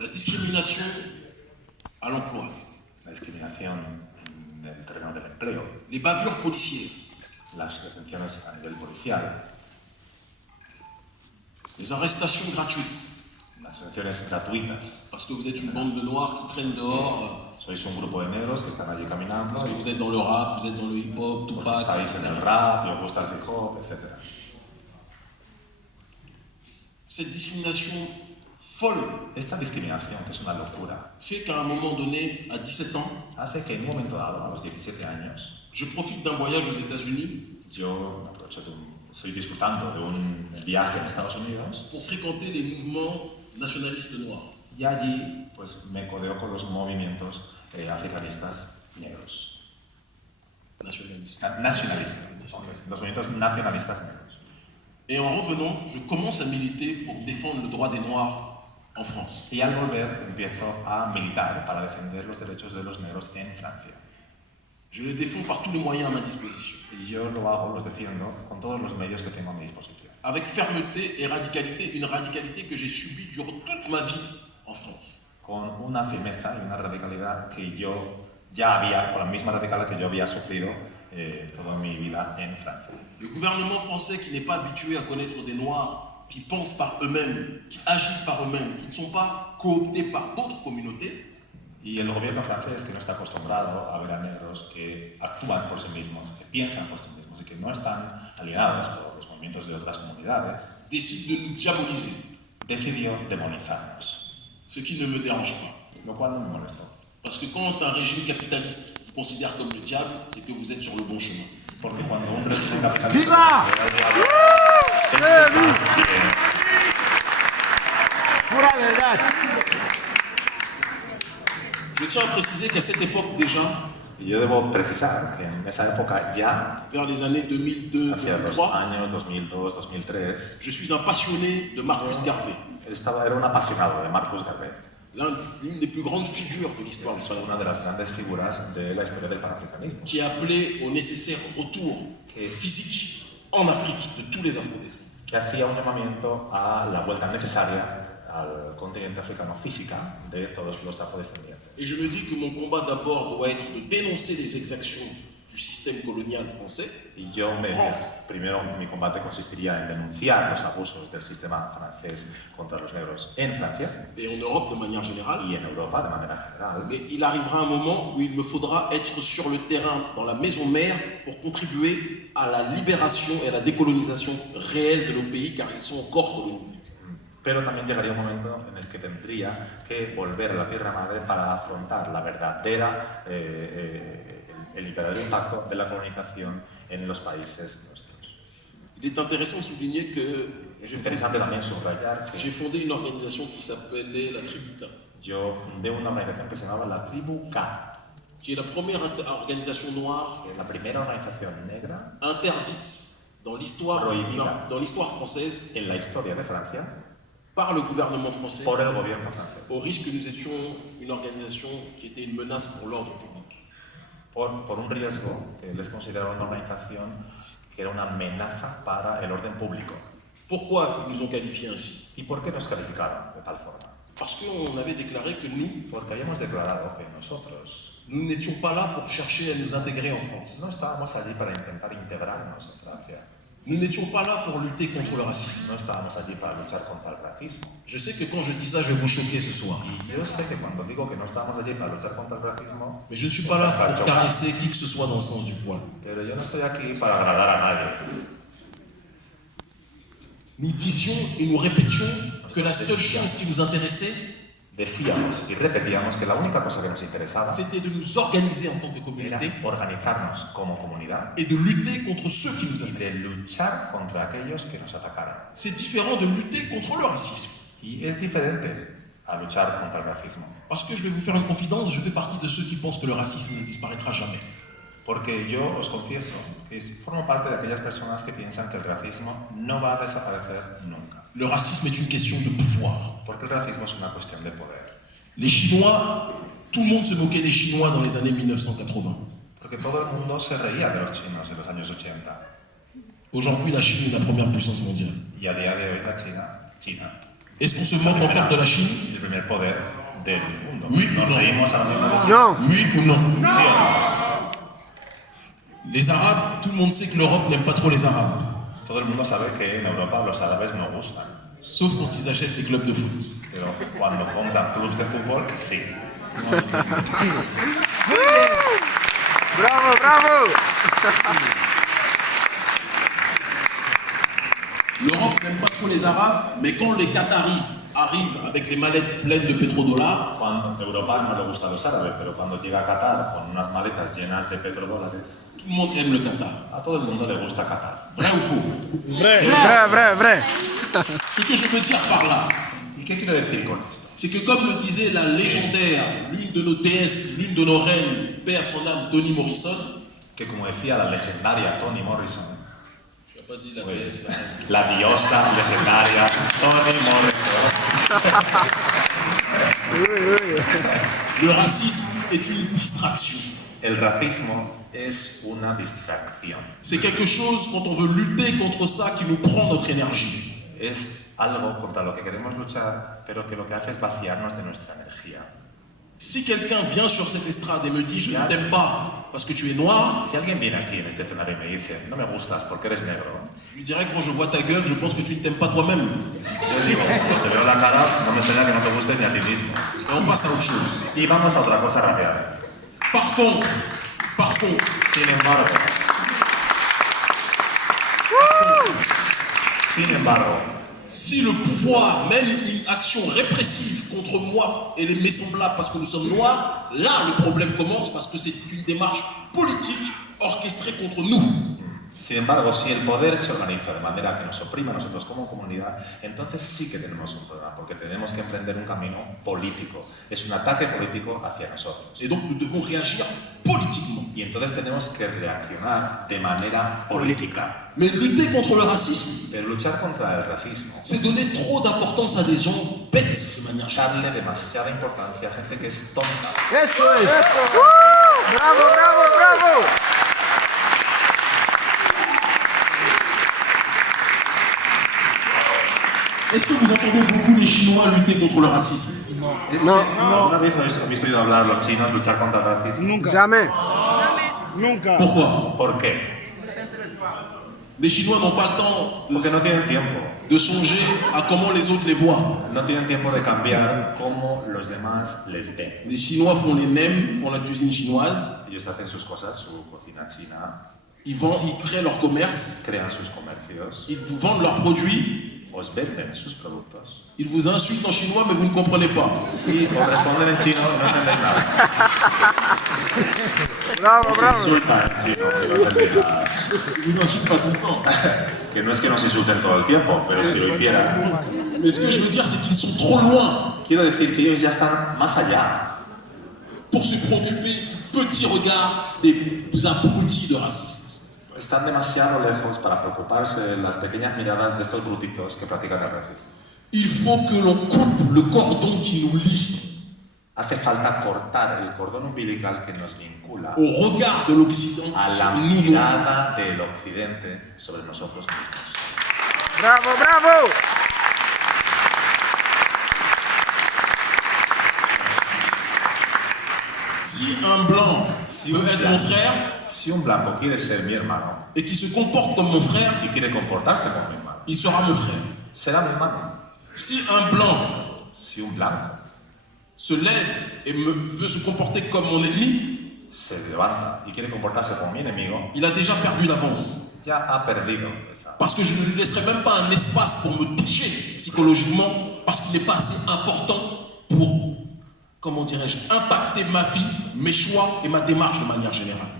La discrimination à l'emploi. La discriminación en el terreno del empleo. Les bavures policières. Las detenciones a nivel policial. Les arrestations gratuites. Las detenciones gratuitas. Parce que vous êtes une bande de noirs qui traînent dehors. Sois un grupo de negros que están allí caminando. Parce que vous êtes dans le rap, vous êtes dans le hip-hop, Tupac. Estáis en el rap, y os gusta el hip hop, etc. Cette discrimination folle. Esta discriminación, que es una locura, fait qu'à un moment donné, à 17 ans, hace que en un momento dado, a los 17 años, je profite d'un voyage aux États-Unis yo estoy disfrutando de un viaje en Estados Unidos pour fréquenter les mouvements nationalistes noirs. y allí pues, me codeo con los movimientos africanistas negros. Nacionalistas. Los movimientos nacionalistas negros. Et en revenant, je commence à militer pour défendre le droit des Noirs en France. Y al volver empiezo a militar para defender los derechos de los negros en Francia. Je les défends par tous les moyens à ma disposition. Y yo lo hago, los defiendo con todos los medios que tengo a mi disposición. Avec fermeté et radicalité, une radicalité que j'ai subie durant toute ma vie en France. Con una firmeza y una radicalidad que yo ya había, con la misma radicalidad que yo había sufrido toda mi vida en Francia. Le gouvernement français qui n'est pas habitué à connaître des Noirs qui pensent par eux-mêmes, qui agissent par eux-mêmes, qui ne sont pas cooptés par d'autres communautés. Y el gobierno francés, que no está acostumbrado a ver a negros que actúan por sí mismos, que piensan por sí mismos y que no están alienados por los movimientos de otras comunidades, décide de nous diaboliser. Decidió demonizarnos. Ce qui ne me dérange pas. Lo cual no me molestó. Parce que quand un régime capitaliste vous considère comme le diable, c'est que vous êtes sur le bon chemin. Porque cuando un régimen capitalista... ¡Viva! ¡Pura verdad! Je tiens à préciser qu'à cette époque déjà, y yo debo precisar que en esa época ya, vers les années 2002, hacia los 2003, años 2002, 2003, je suis un passionné de Marcus Garvey, era un apasionado de Marcus Garvey. l'une des plus grandes figures de l'histoire de Es una de las grandes figuras de la historia del panafricanismo. qui a appelé au nécessaire retour physique en Afrique de tous les Afro-descendants. Que hacía un llamamiento a la vuelta necesaria al continente africano física de todos los afrodescendientes. Et je me dis que mon combat d'abord doit être de dénoncer les exactions du système colonial français. Y yo primero mi combate consistiría en denunciar los abusos del sistema francés contra los negros en Francia Et en Europe de manière générale. y en Europa de manera general. Mais il arrivera un moment où il me faudra être sur le terrain, dans la maison mère, pour contribuer à la libération et à la décolonisation réelle de nos pays, car ils sont encore colonisés. Pero también llegaría un momento en el que tendría que volver a la tierra madre para afrontar la verdadera, el verdadero impacto de la colonización en los países nuestros. Il est intéressant de souligner que Es interesante también subrayar que j'ai fondé une organisation qui s'appelait la Tribu K, yo fundé una organización que se llamaba la Tribu K, qui est la première organisation noire que es la primera organización negra interdite dans l'histoire Prohibida. dans l'histoire française en la historia de Francia par le gouvernement français, por el gobierno francés, au risque que nous étions une organisation qui était une menace pour l'ordre public. por un riesgo que les consideraban una organización que era una amenaza para el orden público. Pourquoi ils nous ont qualifiés ainsi? ¿Y por qué nos calificaron de tal forma? Parce qu'on avait déclaré que Porque habíamos declarado que nosotros nous n'étions pas là pour chercher à nous intégrer en France. no estábamos allí para intentar integrarnos en Francia. Nous n'étions pas là pour lutter contre le racisme. No estábamos allí para luchar contra el racismo. Je sais que quand je dis ça, je vais vous choquer ce soir. Y yo sé que cuando digo que no estábamos allí para luchar contra el racismo, Mais je ne suis pas là pour caresser qui que ce soit dans le sens du poil. pero yo no estoy aquí para agradar a nadie. Nous disions et nous répétions que la seule chose qui nous intéressait, Decíamos y repetíamos que la única cosa que nos interesaba c'était de nous organiser en tant que era communauté organizarnos como comunidad et de lutter contre ceux qui nous y attaquent. de luchar contra aquellos que nos atacaran. C'est différent de lutter contre le racisme. Y es diferente a luchar contra el racismo. Parce que je vais vous faire une confidence, je fais partie de ceux qui pensent que le racisme ne disparaîtra jamais. Porque yo os confieso que formo parte de aquellas personas que piensan que el racismo no va a desaparecer nunca. Le racisme est une question de pouvoir. Porque el racismo es una cuestión de poder. Les Chinois, tout le monde se moquait des Chinois dans les années 1980. Porque todo el mundo se reía de los chinos en los años 80. Aujourd'hui, la Chine est la première puissance mondiale. Y a día de hoy la China. Est-ce qu'on se moque encore de la Chine? Y el primer poder del mundo. Oui, Nos no. reímos ahora mismo de eso. No. Oui ou non? ¿Sí o no? Les Arabes, tout le monde sait que l'Europe n'aime pas trop les Arabes. Todo el mundo sabe que en Europa los árabes no gustan, Sauf quand ils achètent des clubs de foot. pero cuando compran clubes de fútbol, sí. Bravo, bravo. L'Europe n'aime pas trop les Arabes, mais quand les Qataris arrivent avec les mallettes pleines de pétrodollars, Cuando Europa no le gusta a los árabes, pero cuando llega a Qatar con unas maletas llenas de petrodólares, tout le monde aime le Qatar. a todo el mundo le gusta Qatar. Vrai ou faux? Vrai. Ce que je veux dire par là, ¿Y qué quiero decir con esto? c'est que comme le disait la légendaire, l'une de nos déesses, l'une de nos reines, paix à son âme, Toni Morrison, Que como decía la legendaria Toni Morrison, je n'ai pas dit la oui, déesse, la diosa legendaria Toni Morrison, le racisme est une distraction. el racismo es una distracción. C'est quelque chose, quand on veut lutter contre ça, qui nous prend notre énergie. Es algo contra lo que queremos luchar, pero que lo que hace es vaciarnos de nuestra energía. Si quelqu'un vient sur cette estrade et me dit « je ne t'aime pas parce que tu es noir », Si alguien viene aquí en este escenario y me dice, no me gustas porque eres negro, je lui dirais quand je vois ta gueule, je pense que tu ne t'aimes pas toi-même. yo digo, cuando te veo la cara, no me extraña que no te gustes ni a ti mismo. Et on passe à autre chose. Y vamos a otra cosa rápida. Par contre, Sin embargo, si le pouvoir mène une action répressive contre moi et mes semblables parce que nous sommes noirs, là le problème commence parce que c'est une démarche politique orchestrée contre nous. sin embargo, si el poder se organiza de manera que nos oprime a nosotros como comunidad, entonces sí que tenemos un problema, porque tenemos que emprender un camino político. Es un ataque político hacia nosotros. Et donc nous devons réagir politiquement. Y entonces tenemos que reaccionar de manera política. Mais lutter contre le racisme, Pero luchar contra el racismo, c'est donner trop d'importance à des gens bêtes de manière générale. darle demasiada importancia a gente que es tonta. Eso es. Bravo. Est-ce que vous entendez beaucoup les Chinois lutter contre le racisme? Es No. que, ¿alguna vez habéis oído hablar los chinos luchar contra el racismo? Jamais. Nunca. Pourquoi? ¿Por qué? Les Chinois n'ont pas le temps Porque no tienen tiempo. de songer à comment les autres les voient. No tienen tiempo de cambiar cómo los demás les ven. Les Chinois font les nems, font la cuisine chinoise, Ellos hacen sus cosas, su cocina china, ils créent leur commerce, crean sus comercios, ils vous vendent leurs produits, os venden sus productos ils vous insultent en chinois mais vous ne comprenez pas. y os responden en chino y no entendéis nada. Bravo. Insultan en chino y no entendéis nada. Ils vous insultent pas tout le temps. Que no es que nos insulten todo el tiempo, pero si lo hicieran. Mais ce que je veux dire, c'est qu'ils sont trop loin Quiero decir que ellos ya están más allá pour se préoccuper du petit regard des abrutis de racistes. están demasiado lejos para preocuparse de las pequeñas miradas de estos brutitos que practican el racismo. Il faut que l'on coupe le cordon qui nous lie Hace falta cortar el cordón umbilical que nos vincula au regard de l'Occident a la sur nous noirs. mirada del occidente sobre nosotros mismos. Bravo. Si un blanc veut être mon frère Si un blanco quiere ser mi hermano et qui se comporte comme mon frère, y quiere comportarse como mi hermano, il sera mon frère. será mi hermano. Si un blanc Si un blanco se lève et veut se comporter comme mon ennemi, se levanta y quiere comportarse como mi enemigo, il a déjà perdu l'avance. ya ha perdido esa. Parce que je ne lui laisserai même pas un espace pour me toucher psychologiquement, parce qu'il n'est pas assez important pour, comment dirais-je, impacter ma vie, mes choix et ma démarche de manière générale.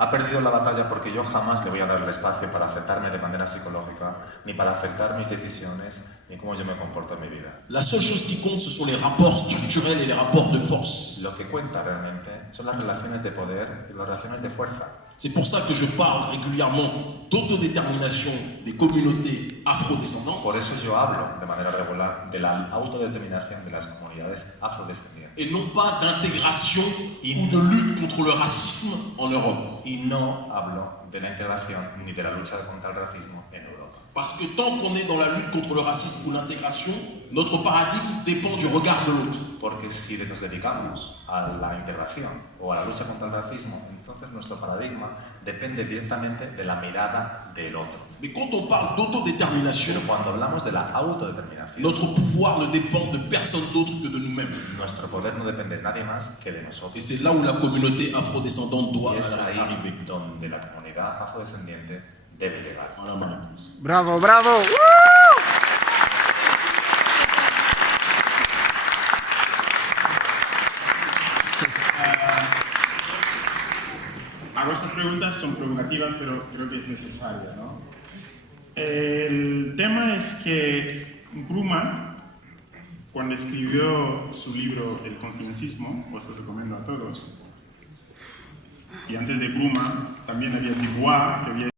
Ha perdido la batalla porque yo jamás le voy a dar el espacio para afectarme de manera psicológica, ni para afectar mis decisiones, ni cómo yo me comporto en mi vida. La seule chose qui compte, ce sont les rapports structurels et les rapports de force. Lo que cuenta realmente son las relaciones de poder y las relaciones de fuerza. C'est pour ça que je parle régulièrement d'autodétermination des communautés afrodescendantes. Por eso yo hablo de manera regular de la autodeterminación de las comunidades afrodescendientes. Et non pas d'intégration ou de lutte contre le racisme en Europe. Y no hablo de la integración ni de la lucha contra el racismo en Europa. Parce que tant qu'on est dans la lutte contre le racisme ou l'intégration, notre paradigme dépend du regard de l'autre. Porque si nos dedicamos a la integración o a la lucha contra el racismo, entonces nuestro paradigma depende directamente de la mirada del otro. Mais quand on parle d'autodétermination, Pero cuando hablamos de la autodeterminación, notre pouvoir ne dépend de personne d'autre que de nous-mêmes. nuestro poder no depende de nadie más que de nosotros. Et c'est là où la communauté afrodescendante doit Y es ahí arriver. donde la comunidad afrodescendiente debe llegar. Voilà, madame. Bravo, bravo. Hago estas preguntas, son provocativas, pero creo que es necesaria, ¿no? El tema es que Nkrumah, cuando escribió su libro El Confucianismo, os lo recomiendo a todos, y antes de Nkrumah también había Dubois, que había